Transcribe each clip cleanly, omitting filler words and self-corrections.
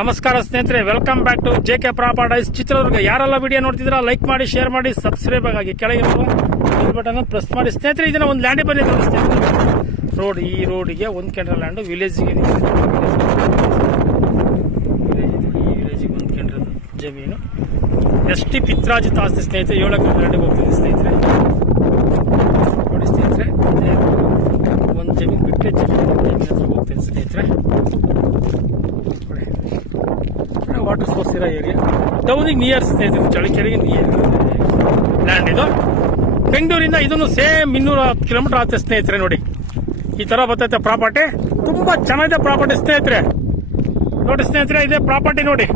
ನಮಸ್ಕಾರ ಸ್ನೇಹಿತರೆ, welcome back to JK properties Chitradurga. ಯಾರೆಲ್ಲ ವಿಡಿಯೋ ನೋಡ್ತಿದ್ರ ಲೈಕ್ ಮಾಡಿ, ಶೇರ್ ಮಾಡಿ, ಸಬ್ಸ್ಕ್ರೈಬ್ ಆಗಿ ಕೆಳಗಿರುವ ಬೆಲ್ ಬಟನ್ ಪ್ರೆಸ್ ಮಾಡಿ. ಸ್ನೇಹಿತರೆ, ಇದನ್ನ ಒಂದು ಲ್ಯಾಂಡ್ ಬಂದಿದೆ ರೋಡ್. ಈ ರೋಡಿಗೆ ಹೊಂದ್ಕೊಂಡ್ರ ಲ್ಯಾಂಡ್ ವಿಲೇಜ್ಗೆ ಹೊಂದ್ಕೊಂಡ್ರ ಜಮೀನು ಎಸ್.ಟಿ. ಪಿತ್ರಾಜಿತ ಆಸ್ತಿ ಸ್ನೇಹಿತರೆ. 7 ಎಕರೆ ಲ್ಯಾಂಡ್ಗೆ ಹೋಗ್ತಿದೆ ಸ್ನೇಹಿತರೆ. ನೋಡಿ ಸ್ನೇಹಿತರೆ, ಒಂದು ಜಮೀನು ಬಿಟ್ಟರೆ ಜಮೀನು ಹತ್ರ ಹೋಗ್ತಿದೆ ಸ್ನೇಹಿತರೆ. ವಾಟರ್ ಸೋರ್ಸ್ ಇರೋ ಏರಿಯಾ, ಟೌನಿಗೆ ನಿಯರ್ ಸ್ನೇಹಿತರೆ, ಚಳಿಕೆರೆಗೆ ನಿಯರ್ ಲ್ಯಾಂಡ್ ಇದು. ಬೆಂಗಳೂರಿಂದ ಇದನ್ನು ಸೇಮ್ 210 ಕಿಲೋಮೀಟರ್ ಆಗುತ್ತೆ ಸ್ನೇಹಿತರೆ. ನೋಡಿ ಈ ತರ ಬರ್ತೈತೆ ಪ್ರಾಪರ್ಟಿ, ತುಂಬಾ ಚೆನ್ನಾಗಿದೆ ಪ್ರಾಪರ್ಟಿ ಸ್ನೇಹಿತರೆ. ನೋಡಿ ಸ್ನೇಹಿತರೆ, ಇದೆ ಪ್ರಾಪರ್ಟಿ ನೋಡಿ.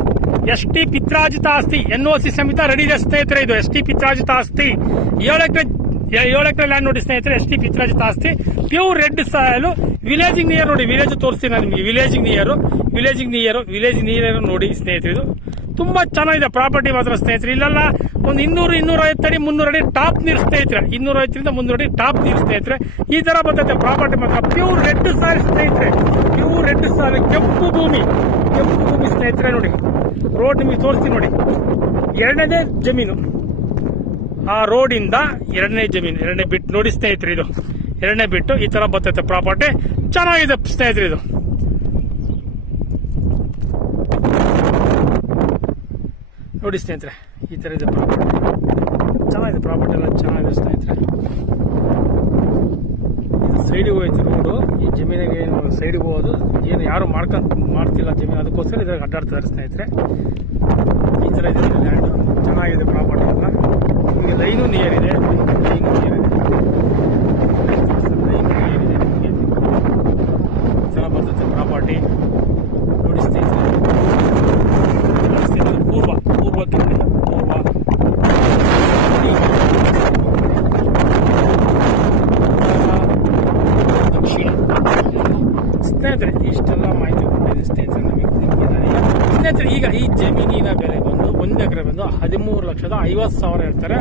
ಎಸ್.ಟಿ. ಪಿತ್ರಾಜಿತ ಆಸ್ತಿ NOC ಸಮೇತ ರೆಡಿ ಇದೆ ಸ್ನೇಹಿತರೆ. ಇದು ಎಸ್.ಟಿ. ಪಿತ್ರಾಜಿತ ಆಸ್ತಿ 7 ಎಕರೆ ಲ್ಯಾಂಡ್ ನೋಡಿ ಸ್ನೇಹಿತರೆ. ಎಸ್.ಟಿ. ಪಿತ್ರಾಜಿತ ಆಸ್ತಿ ಪ್ಯೂರ್ ರೆಡ್ ಸಾಯಲು, ವಿಲೇಜಿಂಗ್ ನಿಯರ್ ನೋಡಿ. ವಿಲೇಜ್ ತೋರಿಸ್ತೀನಿ ನಾನು ನಿಮಗೆ. ವಿಲೇಜ್ ನಿಯರ್ ನೋಡಿ ಸ್ನೇಹಿತರೆ. ಇದು ತುಂಬಾ ಚೆನ್ನಾಗಿದೆ ಪ್ರಾಪರ್ಟಿ ಮಾತ್ರ ಸ್ನೇಹಿತರೆ. ಇಲ್ಲೆಲ್ಲ ಒಂದು 200-250 ಅಡಿ 300 ಅಡಿ ಟಾಪ್ ನೀರು ಸ್ನೇಹಿತರೆ. 250ರಿಂದ 300 ಅಡಿ ಟಾಪ್ ನೀರು ಸ್ನೇಹಿತರೆ. ಈ ತರ ಬರ್ತೈತೆ ಪ್ರಾಪರ್ಟಿ ಮಾತ್ರ. ಪ್ಯೂರ್ ರೆಡ್ ಸಾಯಿಲ್ ಸ್ನೇಹಿತರೆ. ಪ್ಯೂರ್ ರೆಡ್ ಸಾಯಿಲ್, ಕೆಂಪು ಭೂಮಿ ಸ್ನೇಹಿತರೆ. ನೋಡಿ ರೋಡ್ ನಿಮಗೆ ತೋರಿಸ್ತೀನಿ ನೋಡಿ. ಎರಡನೇ ಜಮೀನು, ಆ ರೋಡ್ ಇಂದ ಎರಡನೇ ಜಮೀನು, ಎರಡನೇ ಬಿಟ್ಟು ನೋಡಿ ಸ್ನೇಹಿತರೆ. ಇದು ಎರಡನೇ ಬಿಟ್ಟು ಈ ತರ ಬರ್ತೈತೆ ಪ್ರಾಪರ್ಟಿ. ಚೆನ್ನಾಗಿದೆ ಸ್ನೇಹಿತರೆ. ಇದು ನೋಡಿ ಸ್ನೇಹಿತರೆ, ಈ ತರ ಇದೆ ಪ್ರಾಪರ್ಟಿ. ಚೆನ್ನಾಗಿದೆ ಪ್ರಾಪರ್ಟಿ ಎಲ್ಲ ಚೆನ್ನಾಗಿದೆ ಸ್ನೇಹಿತರೆ. ಇದು ಸೈಡಿಗೆ ಹೋಯ್ತು ರೋಡು. ಈ ಜಮೀನಿಗೆ ಸೈಡಿಗೆ ಹೋಗೋದು ಏನು ಯಾರು ಮಾಡ್ತಿಲ್ಲ ಜಮೀನು, ಅದಕ್ಕೋಸ್ಕರ ಇದ್ರಾಗ ಅಡ್ಡಾಡ್ತಿದ್ದಾರೆ ಸ್ನೇಹಿತರೆ. ಈ ತರ ಇದೆ ಲ್ಯಾಂಡ್, ಚೆನ್ನಾಗಿದೆ ಪ್ರಾಪರ್ಟಿ ಎಲ್ಲ. ನಿಮಗೆ ಲೈನು ನಿಯರ್ ಇದೆ, ಲೈನು ನಿಯರ್ ಇದೆ. ಈ ತರ ಬರ್ತೈತೆ ಪ್ರಾಪರ್ಟಿ ನೋಡಿ ಸ್ನೇಹಿತರೆ. ಪೂರ್ವಕ್ಕೆ ನೋಡಿ, ದಕ್ಷಿಣ ಸ್ನೇಹಿತರೆ. ಇಷ್ಟೆಲ್ಲ ಮಾಹಿತಿ ಕೊಟ್ಟಿದೆ ಸ್ನೇಹಿತರೆ ನಮಗೆ. ಸ್ನೇಹಿತರೆ, ಈಗ ಈ ಜಮೀನಿನ ಬೆಲೆ ಬಂದು 1 ಎಕರೆ ಬಂದು 13,50,000 ಹೇಳ್ತಾರೆ.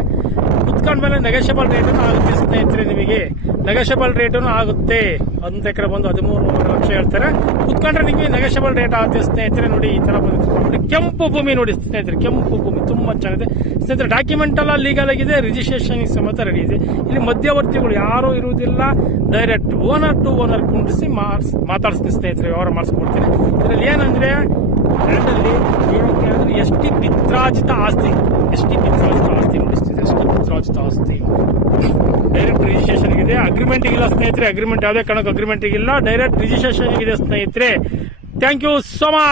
ಕುತ್ಕೊಂಡ ಮೇಲೆ ನೆಗೋಷಿಯಬಲ್ ರೇಟನ್ನು ಆಗುತ್ತೆ ಸ್ನೇಹಿತರೆ. ನಿಮಗೆ ನೆಗೋಷಿಯಬಲ್ ರೇಟನ್ನು ಆಗುತ್ತೆ. 1 ಎಕರೆ ಬಂದು 13 ಲಕ್ಷ ಹೇಳ್ತಾರೆ. ಕುತ್ಕೊಂಡ್ರೆ ನಿಮಗೆ ನೆಗೋಷಿಯಬಲ್ ರೇಟ್ ಆಗುತ್ತೆ ಸ್ನೇಹಿತರೆ. ನೋಡಿ ಈ ತರ ಬಂದಿದೆ. ಕೆಂಪು ಭೂಮಿ ನೋಡಿ ಸ್ನೇಹಿತರೆ, ಕೆಂಪು ಭೂಮಿ ತುಂಬಾ ಚೆನ್ನಾಗಿದೆ ಸ್ನೇಹಿತರೆ. ಡಾಕ್ಯುಮೆಂಟ್ ಎಲ್ಲ ಲೀಗಲ್ ಆಗಿದೆ, ರಿಜಿಸ್ಟ್ರೇಷನ್ ಸಮೇತ ರೆಡಿ ಇದೆ. ಇಲ್ಲಿ ಮಧ್ಯವರ್ತಿಗಳು ಯಾರು ಇರುವುದಿಲ್ಲ. ಡೈರೆಕ್ಟ್ ಓನರ್ ಟು ಓನರ್ ಕುಂಡಿಸಿ ಮಾತಾಡಿಸ್ತೀನಿ ಸ್ನೇಹಿತರೆ, ವ್ಯವಹಾರ ಮಾಡಿಸ್ಕೊಡ್ತೀನಿ. ಇದರಲ್ಲಿ ಏನಂದ್ರೆ ಲ್ಯಾಂಡಲ್ಲಿ ಏನಕ್ಕೆ ಅಂದ್ರೆ ಎಸ್.ಟಿ. ಪಿತ್ರಾಜಿತ ಆಸ್ತಿ ನೋಡಿ ಸ್ನೇಹಿತರೆ. ಎಸ್.ಟಿ. ಪಿತ್ರಾಜಿತ ಆಸ್ತಿ ಡೈರೆಕ್ಟ್ ರಿಜಿಸ್ಟ್ರೇಷನ್ ಇದೆ. ಅಗ್ರಿಮೆಂಟ್ ಇಲ್ಲ ಸ್ನೇಹಿತರೆ. ಅಗ್ರಿಮೆಂಟ್ ಯಾವುದೇ ಕಾರಣಕ್ಕೂ ಅಗ್ರಿಮೆಂಟ್ ಇಲ್ಲ, ಡೈರೆಕ್ಟ್ ರಿಜಿಸ್ಟ್ರೇಷನ್ ಇದೆ ಸ್ನೇಹಿತರೆ. Thank you so much.